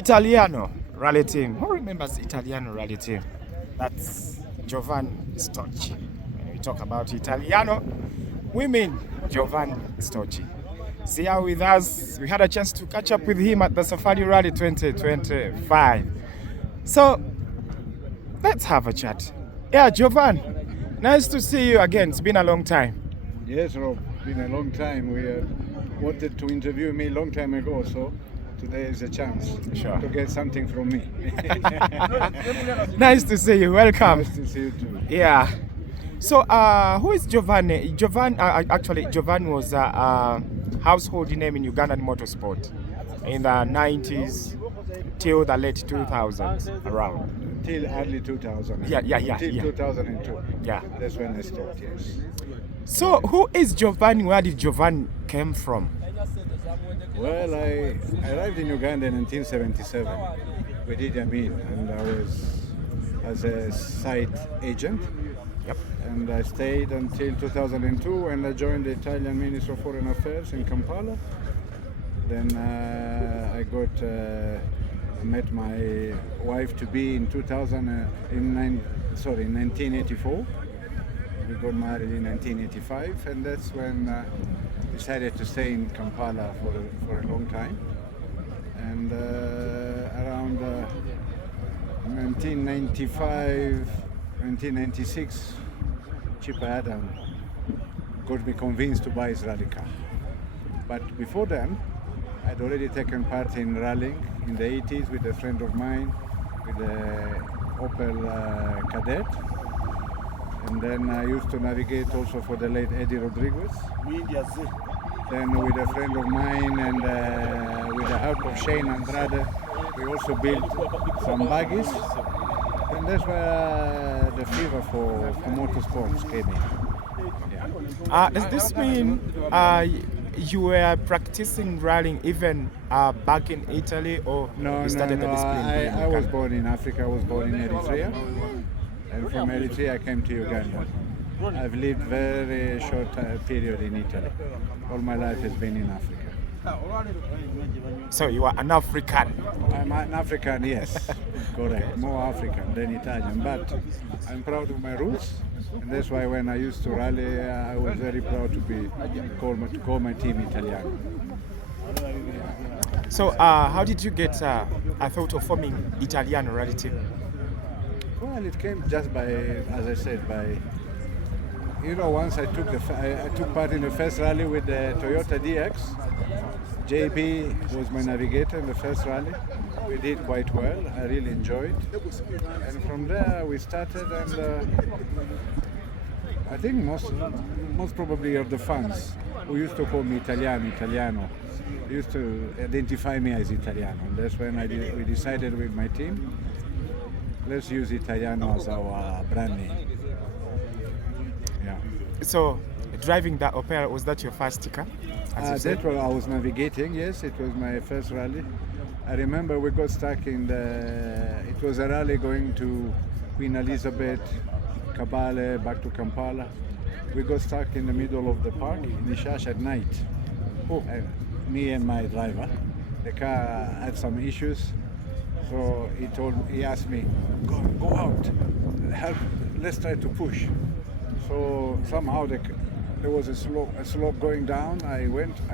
Italiano Rally Team. Who remembers the Italiano Rally Team? That's Giovann Storch. When we talk about Italiano, we mean Giovann Storch. He's here with us. We had a chance to catch up with him at the Safari Rally 2025. So, let's have a chat. Yeah, Giovann, nice to see you again. It's been a long time. Yes, Rob, been a long time. We wanted to interview me a long time ago, so today is a chance to get something from me. Nice to see you. Welcome. Nice to see you too. Yeah. So, who is Giovann? Actually, Giovann was a household name in Ugandan motorsport in the 90s till the late 2000s around. Till early 2000. Yeah. Till 2002. Yeah. That's when I stopped, yes. So, who is Giovann? Where did Giovann came from? Well, I arrived in Uganda in 1977 with Idi Amin, and I was as a site agent. Yep. And I stayed until 2002 when I joined the Italian Ministry of Foreign Affairs in Kampala. Then I met my wife to be in 1984. We got married in 1985, and that's when I decided to stay in Kampala for a long time. And around 1995, 1996, Chipa Adam got me convinced to buy his rally car. But before then, I'd already taken part in rallying in the 80s with a friend of mine, with the Opel Cadet. And then I used to navigate also for the late Eddie Rodriguez. Then with a friend of mine and with the help of Shane Andrade, we also built some buggies. And that's where the fever for motorsports came in. Yeah. Does this mean you were practicing rallying even back in Italy, or No. you started the discipline? I was born in Africa. I was born in Eritrea. And from Eritrea I came to Uganda. I've lived very short period in Italy. All my life has been in Africa. So you are an African. I'm an African, yes, correct. More African than Italian, but I'm proud of my roots, and that's why when I used to rally, I was very proud to call my team Italiano. So how did you get a thought of forming Italiano Rally Team? Well, it came just by, as I said, once I took part in the first rally with the Toyota DX. JB was my navigator in the first rally. We did quite well. I really enjoyed. And from there we started, and I think most probably of the fans who used to call me Italiano, used to identify me as Italiano. And that's when we decided with my team, let's use Italiano as our brand name. Yeah. So, driving that Opera, was that your first car? That's what I was navigating, yes. It was my first rally. I remember we got stuck it was a rally going to Queen Elizabeth, Kabale, back to Kampala. We got stuck in the middle of the park in Ishash at night. Me and my driver. The car had some issues. So he asked me, go out, help, let's try to push. So somehow there was a slope going down. I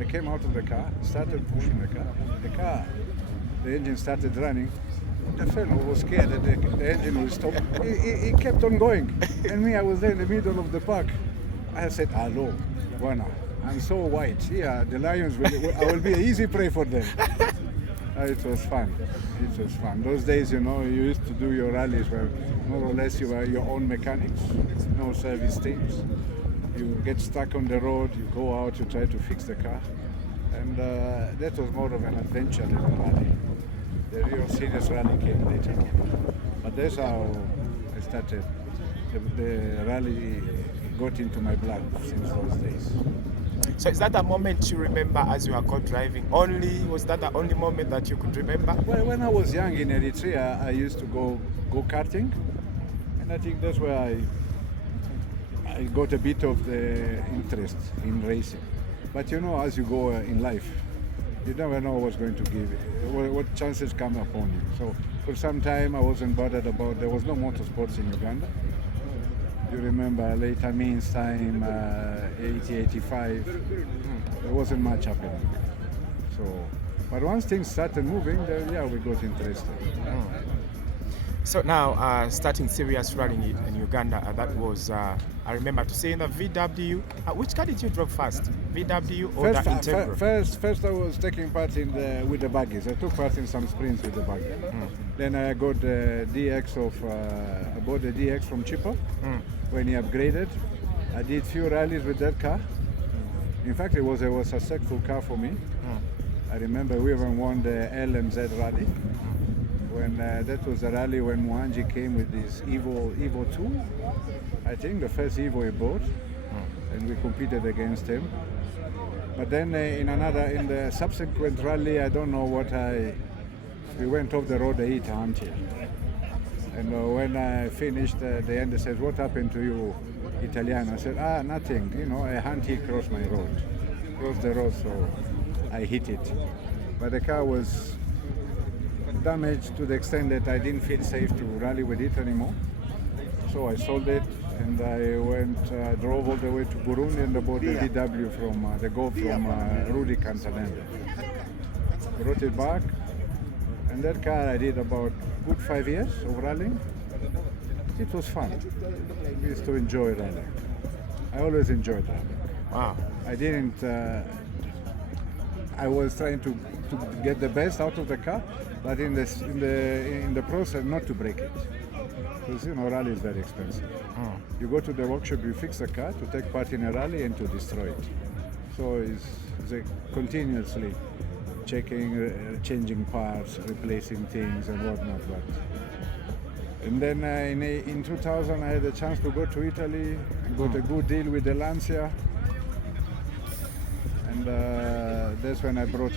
came out of the car, started pushing the car. The engine started running. The fellow was scared that the engine would stop. He kept on going. And me, I was there in the middle of the park. I said, hello, Buana, I'm so white. Yeah, the lions, I will be an easy prey for them. It was fun. Those days, you used to do your rallies where more or less you were your own mechanics, no service teams. You get stuck on the road, you go out, you try to fix the car. And that was more of an adventure than a rally. The real serious rally came later on. But that's how I started. The rally got into my blood since those days. So is that a moment you remember as you were caught driving? Was that the only moment that you could remember? Well, when I was young in Eritrea, I used to go karting, and I think that's where I got a bit of the interest in racing. But as you go in life, You never know what's going to give, what chances come upon you. So for some time I wasn't bothered about, there was no motorsports in Uganda. You remember late Amin's time, 80, 85, there wasn't much happening. So, but once things started moving, then yeah, we got interested. So now, starting serious rallying in Uganda, that was, I remember to say in the VW. Which car did you drive first? VW or the Integral? First I was taking part in with the buggies. I took part in some sprints with the buggy. Then I got the DX I bought the DX from Chipper when he upgraded. I did few rallies with that car. In fact, it was a successful car for me. I remember we even won the LMZ rally. When that was a rally when Mwangi came with this Evo 2, I think the first Evo he bought, and we competed against him. But then in the subsequent rally, I don't know we went off the road to eat until. And when I finished, the end says, "What happened to you, Italiano?" I said, nothing. You know, a hunty crossed the road, so I hit it. But the car was damaged to the extent that I didn't feel safe to rally with it anymore. So I sold it and I drove all the way to Burundi and bought the VW from the Golf from Rudy Cantalende. Brought it back, and that car I did about good 5 years of rallying. It was fun. We used to enjoy rallying. I always enjoyed rallying. Wow. I was trying to get the best out of the car, but in the process not to break it, because rally is very expensive. You go to the workshop, you fix a car to take part in a rally and to destroy it. So it's continuously changing parts, replacing things and whatnot. And then in 2000 I had a chance to go to Italy and got a good deal with the Lancia. And that's when I brought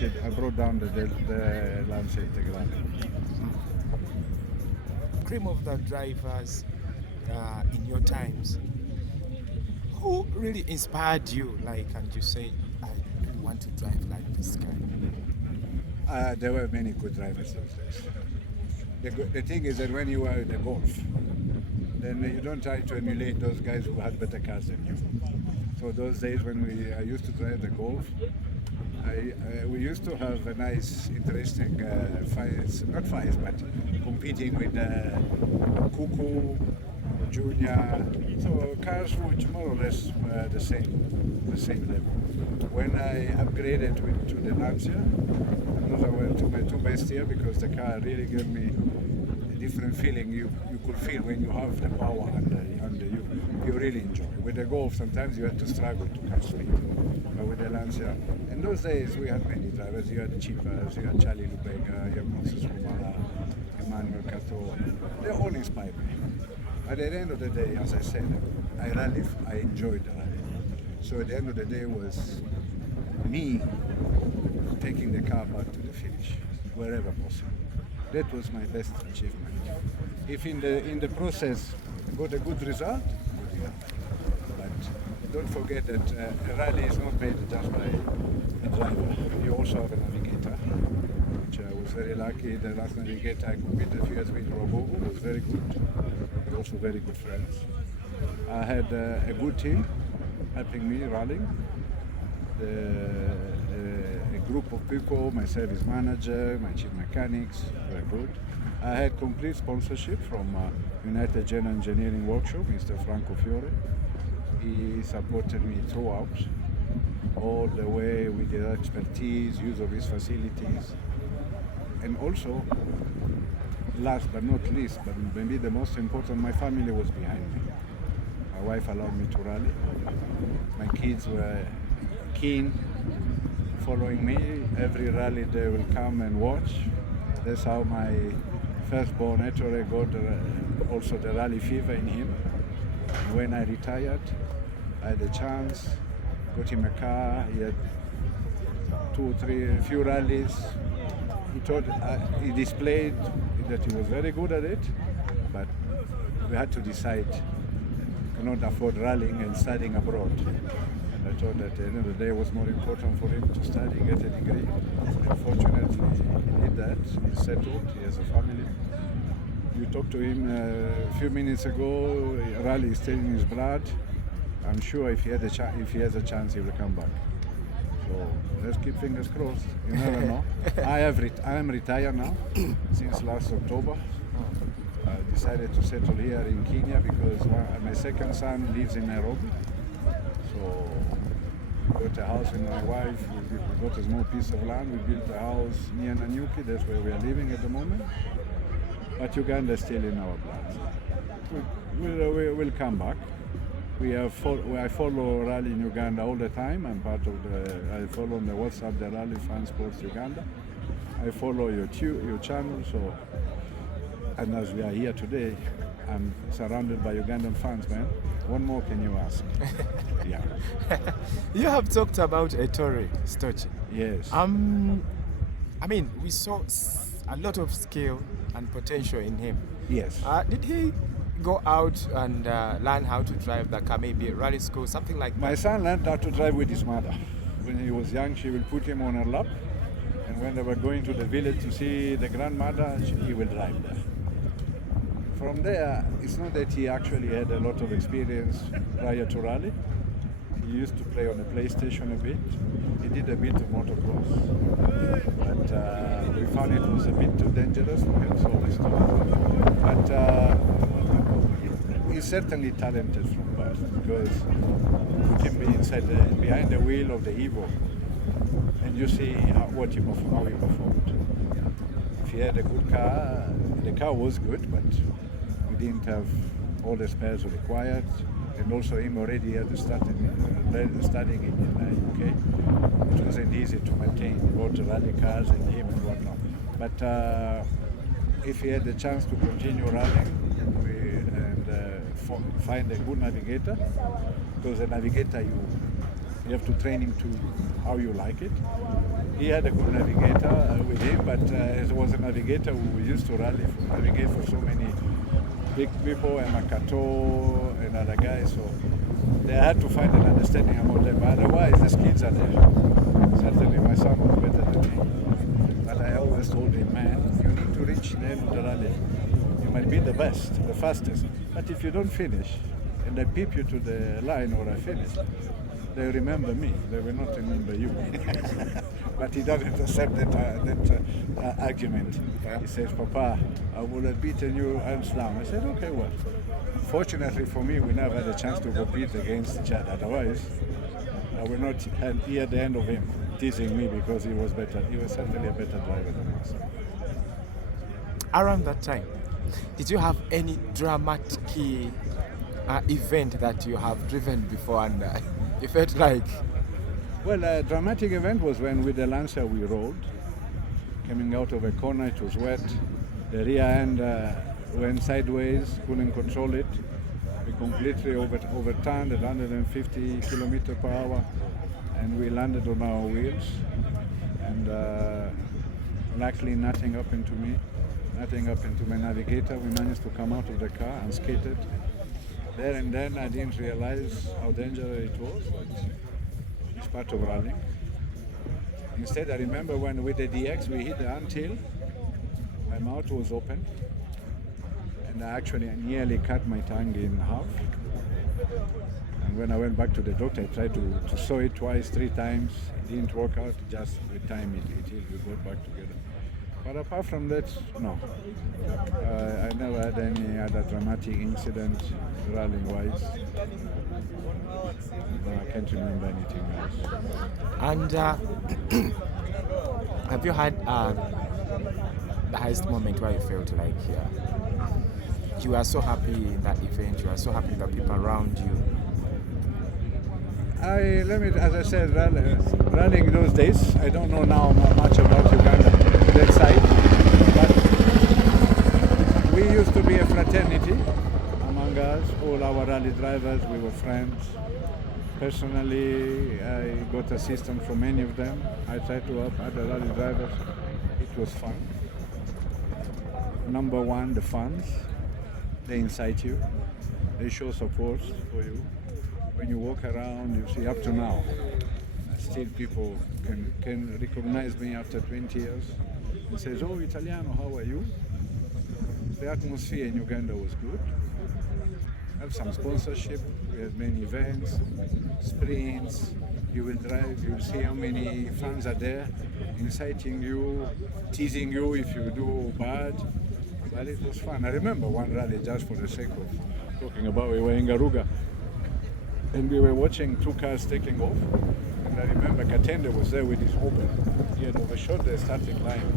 down the Lancia Integrale. Cream of the drivers in your times, who really inspired you, and you say, I really want to drive like this guy? There were many good drivers those days. The thing is that when you are in the Golf, then you don't try to emulate those guys who had better cars than you. So those days when I used to drive the Golf, we used to have a nice, interesting fights, but competing with Cuckoo, Junior, so cars which more or less the same level. When I upgraded to the Lancia, those were my two best years because the car really gave me a different feeling. You could feel when you have the power under you. You really enjoy. With the Golf, sometimes you had to struggle to catch speed. But with the Lancia, in those days we had many drivers. You had Chippers, you had Charlie Lubega, you had Moses Kumala, Emmanuel Cato. They all inspired me. At the end of the day, as I said, I enjoyed the rally. So at the end of the day was me taking the car back to the finish, wherever possible. That was my best achievement. If in the process I got a good result, good enough. But don't forget that a rally is not made just by a driver. You also have a navigator, which I was very lucky. The last navigator I competed a few years with, Robogo, was very good. We're also very good friends. I had a good team helping me rallying. A group of people, my service manager, my chief mechanics, very good. I had complete sponsorship from United General Engineering Workshop, Mr. Franco Fiore. He supported me throughout, all the way with his expertise, use of his facilities. And also, last but not least, but maybe the most important, my family was behind me. My wife allowed me to rally. My kids were keen, following me. Every rally they will come and watch. That's how my firstborn Ettore got also the rally fever in him. When I retired, I had a chance, got him a car. He had a few rallies. He displayed that he was very good at it, but we had to decide we cannot afford rallying and studying abroad. And I thought that at the end of the day it was more important for him to study, get a degree. Unfortunately, he did that. He's settled, he has a family. You talked to him a few minutes ago, rally is still in his blood. I'm sure if he has a chance, he will come back. So let's keep fingers crossed. You never know. I am retired now since last October. I decided to settle here in Kenya because my second son lives in Nairobi. So we got a house with my wife. We got a small piece of land. We built a house near Nanyuki. That's where we are living at the moment. But Uganda is still in our blood. We'll come back. I follow rally in Uganda all the time. I'm part of I follow on the WhatsApp the Rally Fan Sports Uganda. I follow your channel. So, and as we are here today, I'm surrounded by Ugandan fans, man. What more can you ask? Yeah. You have talked about Ettore Storch. Yes. I mean, we saw a lot of skill and potential in him. Yes. Did he go out and learn how to drive the car, maybe at rally school, something like that? My son learned how to drive with his mother. When he was young, she will put him on her lap. And when they were going to the village to see the grandmother, he will drive there. From there, it's not that he actually had a lot of experience prior to rally. He used to play on the PlayStation a bit. He did a bit of motocross. But we found it was a bit too dangerous for him, so we stopped. But he's certainly talented from birth because you can be behind the wheel of the Evo and you see how he performed. If he had a good car, the car was good, but we didn't have all the spares required. And also him already had studying in the UK. It wasn't easy to maintain both the rally cars and him and whatnot. But if he had the chance to continue rallying and find a good navigator, because a navigator you have to train him to how you like it. He had a good navigator with him, but it was a navigator who used to navigate for so many big people, and Makato and other guys, so they had to find an understanding about them. Otherwise, the skills are there. Certainly my son was better than me. But I always told him, man, you need to reach the end of the rally. You might be the best, the fastest, but if you don't finish, and I peep you to the line or I finish, they remember me, they will not remember you. But he doesn't accept that argument. He says, Papa, I would have beaten you hands down. I said, okay, well, fortunately for me, we never had a chance to compete against each other. Otherwise, I will not hear the end of him teasing me because he was better. He was certainly a better driver than myself. Around that time, did you have any dramatic event that you have driven before and you felt like? Well, a dramatic event was when with the Lancer we rode. Coming out of a corner, it was wet. The rear end went sideways, couldn't control it. We completely overturned at 150 kilometers per hour, and we landed on our wheels. And luckily nothing happened to me, nothing happened to my navigator. We managed to come out of the car and skated. There and then I didn't realize how dangerous it was, but it's part of rallying. Instead, I remember when with the DX we hit the anthill, my mouth was open, and I actually nearly cut my tongue in half. And when I went back to the doctor, I tried to sew it twice, 3 times. It didn't work out. Just with time, it healed. We got back together. But apart from that, no. I never had any other dramatic incident rallying-wise. I can't remember anything else. And have you had the highest moment where you felt like you are so happy in that event, you are so happy with the people around you? As I said, rallying those days, I don't know now much about Uganda, that side, but we used to be a fraternity among us, all our rally drivers, we were friends. Personally, I got assistance from many of them. I tried to help other rally drivers. It was fun. Number one, the fans. They incite you. They show support for you. when you walk around, you see up to now, still people can recognize me after 20 years and says, "Oh, Italiano, how are you?" The atmosphere in Uganda was good. Have some sponsorship. We had many events, sprints. You will drive, you will see how many fans are there, inciting you, teasing you if you do bad. But it was fun. I remember one rally, just for the sake of talking about, we were in Garuga and we were watching two cars taking off. And I remember Katende was there with his open. He had overshot the starting line.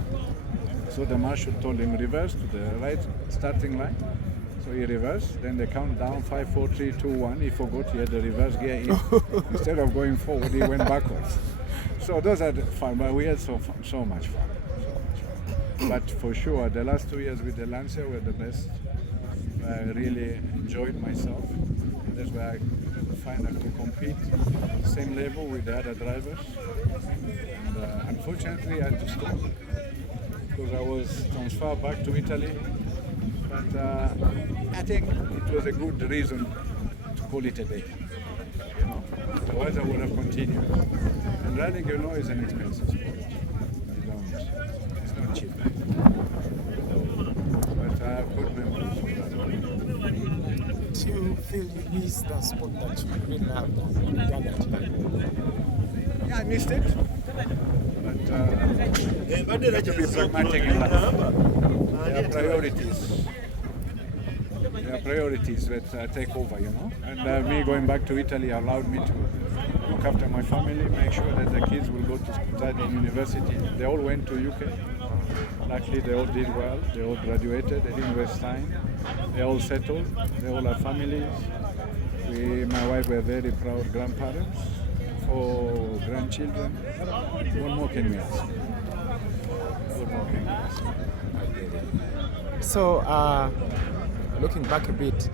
So the marshal told him reverse to the right starting line. So he reversed, then they count down 5, 4, 3, 2, 1. He forgot he had the reverse gear in. Instead of going forward, he went backwards. So those are the fun, but we had so much fun. So much fun. But for sure, the last 2 years with the Lancia were the best. I really enjoyed myself. That's where I find I could compete same level with the other drivers. And unfortunately, I had to stop because I was transferred back to Italy. But I think it was a good reason to call it a day. You know, otherwise I would have continued. And rallying, you know, is an expensive sport. It's not cheap. But good memories. Do you feel you miss the sport that you really loved in Uganda? Yeah, I missed it. But you have to be pragmatic in life. There are priorities. There are priorities that take over, you know. And me going back to Italy allowed me to look after my family, make sure that the kids will go to study in university. They all went to UK. Luckily, they all did well. They all graduated. They didn't waste time. They all settled. They all have families. My wife, were very proud grandparents, 4 grandchildren. What more can we ask? What more can we ask? So, looking back a bit,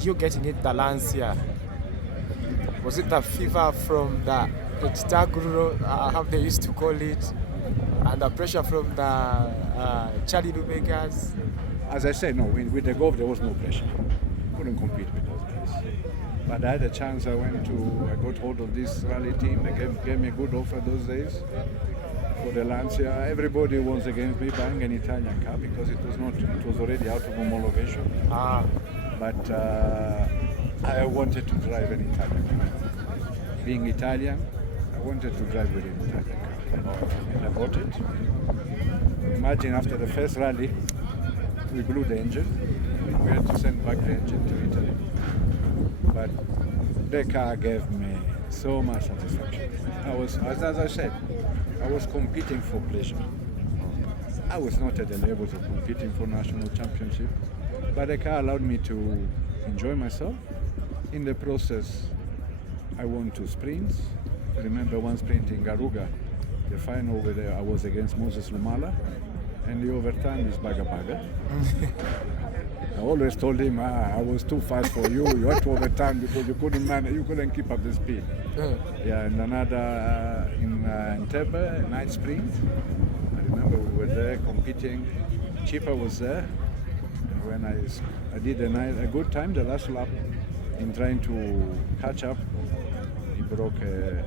you getting it the Lancia, was it the fever from the Petitaguro, how they used to call it, and the pressure from the Charlie Lubegas? As I said, no, with the Golf there was no pressure. Couldn't compete with those guys. But I had a chance, I got hold of this rally team, they gave me a good offer those days for the Lancia. Everybody was against me buying an Italian car because it was already out of homologation. But I wanted to drive an Italian car. Being Italian, I wanted to drive with an Italian car. And I bought it. Imagine after the first rally, we blew the engine. We had to send back the engine to Italy. But the car gave me so much satisfaction. As I said, I was competing for pleasure. I was not at the levels of competing for national championship, but the car allowed me to enjoy myself. In the process, I won 2 sprints. I remember one sprint in Garuga, the final where I was against Moses Lumala, and the overtime is Baga Baga. I always told him, I was too fast for you. You had to overtime because you couldn't keep up the speed. Yeah, and another in Entebbe, a night sprint. I remember we were there competing. Chipa was there. And when I did a good time, the last lap, in trying to catch up, he broke a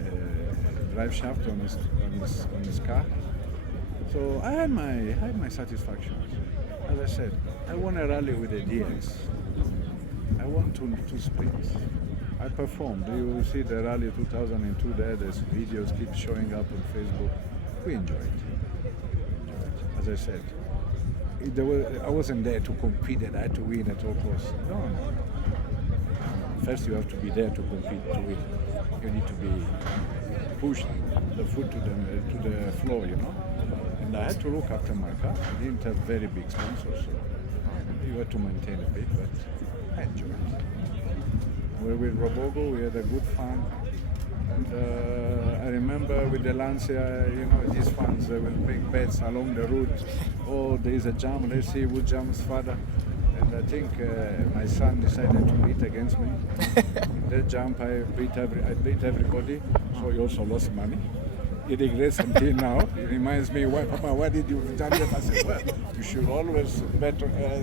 drive shaft on his car. So I had my satisfaction. As I said, I won a rally with a DX. I won 2 sprints. I performed. You see the rally 2002 there, there's videos keep showing up on Facebook. We enjoyed it. As I said, I wasn't there to compete and I had to win at all costs. No. First you have to be there to compete, to win. You need to be pushed the foot to the floor, you know. And I had to look after my car. I didn't have very big sponsors, so you had to maintain a bit, but I enjoyed it. We were with Robogo, we had a good fun. And I remember with the Lancia, you know, these fans, they will make bets along the route. Oh, there is a jam, let's see who jumps further. And I think my son decided to beat against me. In that jump, I beat everybody, so he also lost money. He regrets until now. He reminds me, Papa, why did you jump that? I said, well, you should always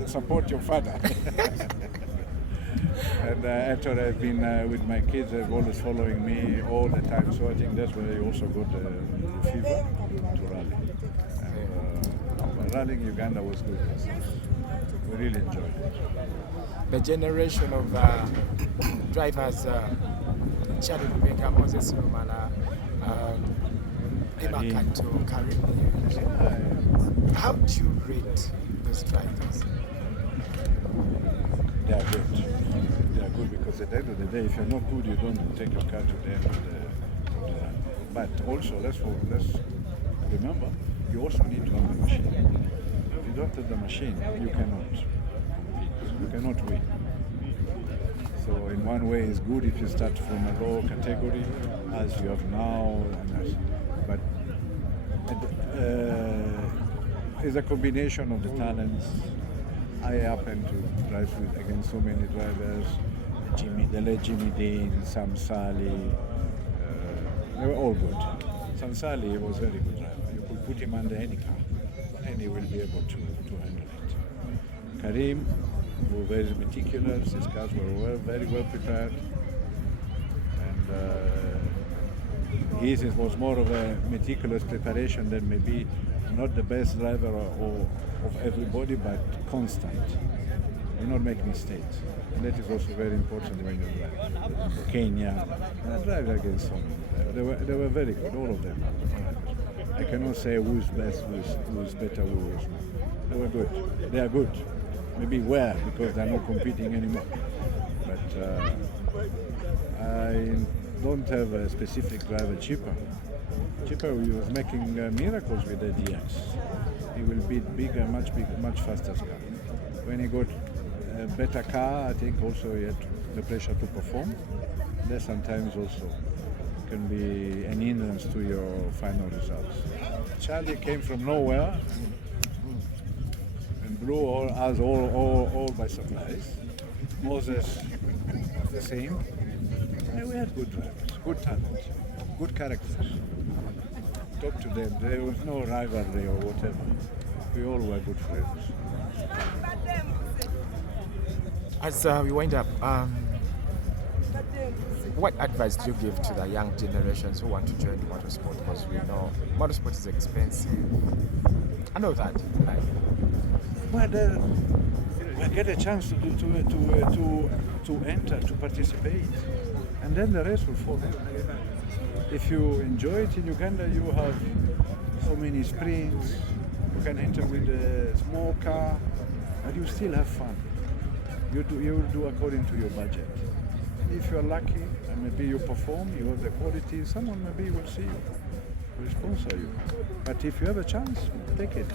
support your father. And after I've been with my kids, they're always following me all the time. So I think that's where I also got the fever to rally. And rallying Uganda was good. We really enjoyed it. The generation of drivers, Charlie Lubega, Moses Romana, Ibakato, Karim. How do you rate those drivers? They are good. They are good because at the end of the day, if you're not good, you don't take your car to the end of the run. But also, let's remember, you also need to have the machine. If you don't have the machine, you cannot compete. You cannot win. So in one way, it's good if you start from a low category, as you have now. But it's a combination of the talents. I happen to drive against so many drivers, the late Jimmy Dean, Sam Sally, they were all good. Sam Sally was a very good driver. You could put him under any car and he will be able to handle it. Karim was very meticulous, his cars were very well prepared, and his was more of a meticulous preparation than maybe not the best driver of everybody, but constant. Do not make mistakes. And that is also very important when you drive. Kenya, I drive against some. They were very good, all of them. I cannot say who's best, who's better, who's not. They were good. They are good. Maybe where, because they're not competing anymore. But I don't have a specific driver. Cheaper, he was making miracles with the DX. He will beat much faster car. When he got a better car, I think also he had the pressure to perform. That sometimes also can be an hindrance to your final results. Charlie came from nowhere and blew us all by surprise. Moses the same. And we had good drivers, good talent, good characters. Talk to them. There was no rivalry or whatever. We all were good friends. As we wind up, what advice do you give to the young generations who want to join motorsport? Because we know motorsport is expensive. I know that. Like, but we get a chance to enter, to participate, and then the rest will follow. If you enjoy it in Uganda, you have so many sprints. You can enter with a small car, but you still have fun. You do according to your budget. If you are lucky and maybe you perform, you have the quality, someone maybe will see you, will sponsor you. But if you have a chance, take it.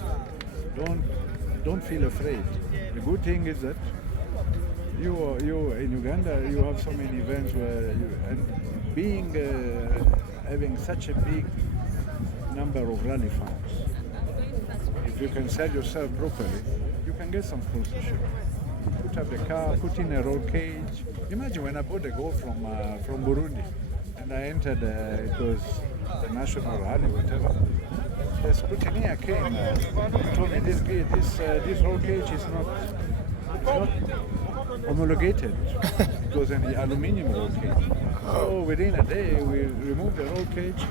Don't feel afraid. The good thing is that you in Uganda, you have so many events where having such a big number of rally fans. If you can sell yourself properly, you can get some sponsorship. Put up the car, put in a roll cage. Imagine when I bought a Golf from Burundi and I entered, it was the national rally, whatever. The scrutineer came and told me this roll cage is not homologated. It was an aluminium roll cage. So within a day we removed the roll cage,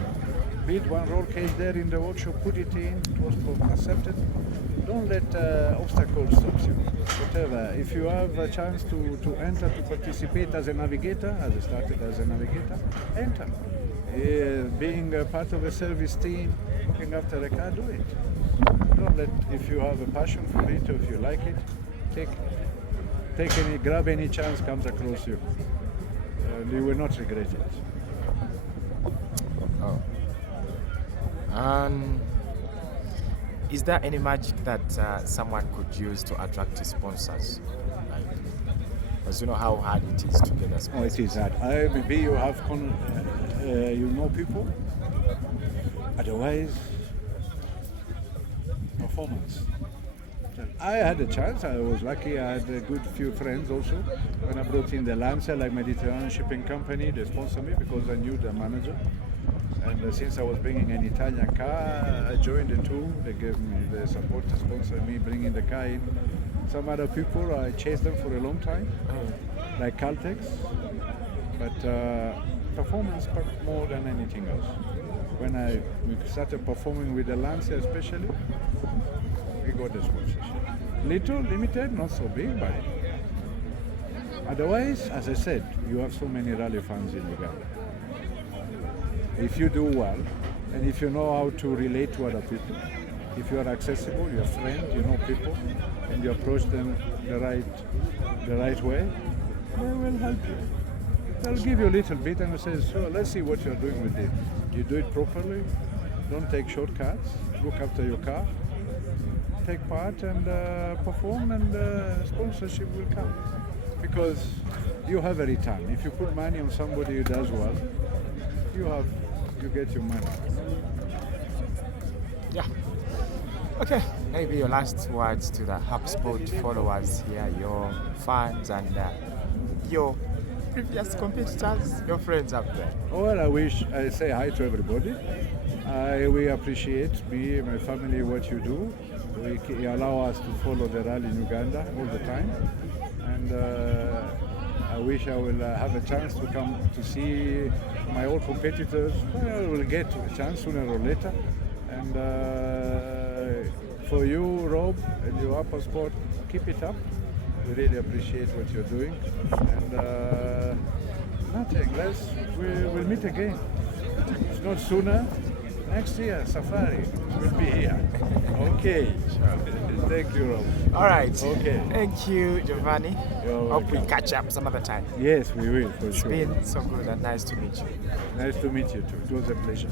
built one roll cage there in the workshop, put it in, it was accepted. Don't let obstacles stop you. Whatever. If you have a chance to enter, to participate as a navigator, as I started as a navigator, enter. Being a part of a service team, looking after a car, do it. Don't let, if you have a passion for it or if you like it, grab any chance comes across you. You will not regret it. Oh. Is there any magic that someone could use to attract sponsors? Because you know how hard it is to get a sponsor. Oh, it is hard. Maybe you have you know people. Otherwise, performance. I had a chance. I was lucky. I had a good few friends also. When I brought in the Lancer, like Eritrean shipping company, they sponsored me because I knew the manager. And since I was bringing an Italian car, I joined the two. They gave me the support to sponsor me bringing the car in. Some other people, I chased them for a long time. like Caltex, but performance more than anything else. When we started performing with the Lancia especially, we got the sponsorship. Little, limited, not so big, but otherwise, as I said, you have so many rally fans in Uganda. If you do well, and if you know how to relate to other people, if you are accessible, you're a friend, you know people, and you approach them the right way, they will help you. They'll give you a little bit and say, so let's see what you're doing with it. You do it properly, don't take shortcuts, look after your car, take part and perform, and sponsorship will come. Because you have a return. If you put money on somebody who does well, you get your money. Yeah. Okay, maybe your last words to the HubSpot followers here, your fans and your previous competitors, your friends up there. Well, I say hi to everybody. We appreciate me and my family what you do. You allow us to follow the rally in Uganda all the time, and I wish I will have a chance to come to see my old competitors. I will get a chance sooner or later. And for you, Rob, and your Upper Sport, keep it up. We really appreciate what you're doing. And nothing less, we'll meet again. If not sooner, next year, Safari will be here. Okay. Thank you, Rob. All right. Okay. Thank you, Giovanni. Hope we catch up some other time. Yes, we will, for It's sure. been so good and nice to meet you. Nice to meet you too. It was a pleasure.